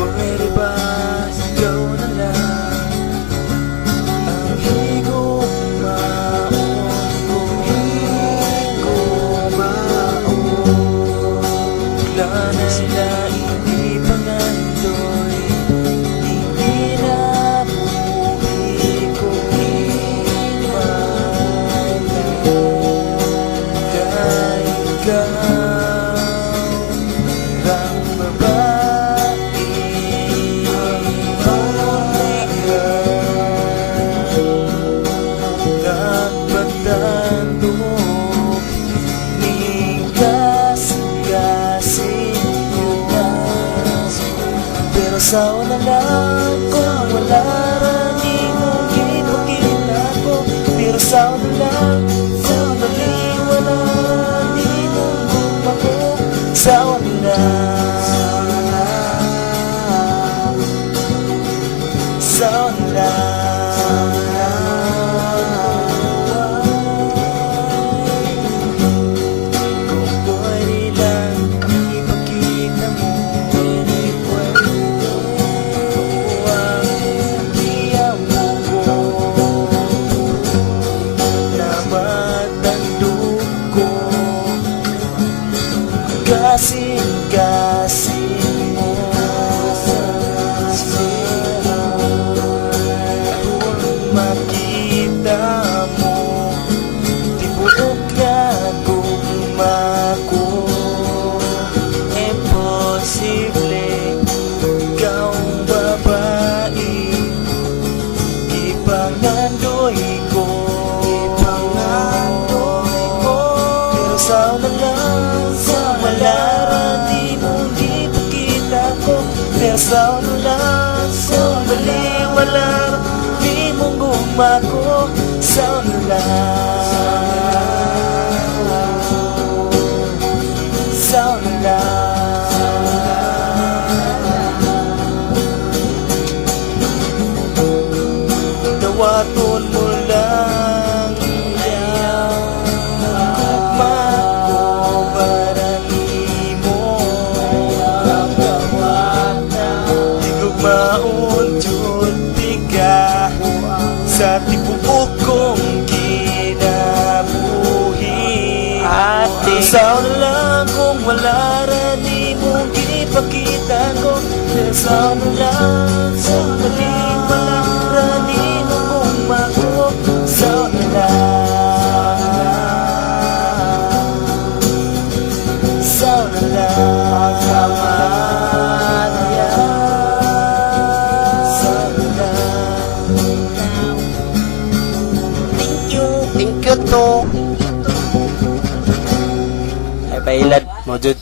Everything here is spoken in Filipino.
Pwede ba ikaw na lang ang higumaon ko, wala na sila, hindi pa nandoy, hindi na buhay ko kahit ikaw ang babae nagpatandog, igas-gasin ko na. Pero sa una lang kung wala rani mong ipakita ko, pero sa una lang kung wala di mong gumako, sa una lang, sa una lang. Kung pwede lang ipakita mo, pwede ang hiyamo ko na matandog ko, kasing-kasing mo. Kung makita mo, di buok ka gumako. Imposible ikaw babae, ipangandoy ko. Pero sa una lang, sa malaran, di mong ipakita ko. Pero sa una lang, sa baliwala, di mong gumako. Sa una lang, sa una lang. Dawaton mo lang ang gugma ko para di mo di gugmaon jud ka sa tibuok kong kinabuhi. Sa una lang kung wala rani mong ipakita ko, sa una lang kung wala rani mong gumako. Sa una lang, sa una lang, sa una lang. Thank you to. Ay, pailad mo, Jud.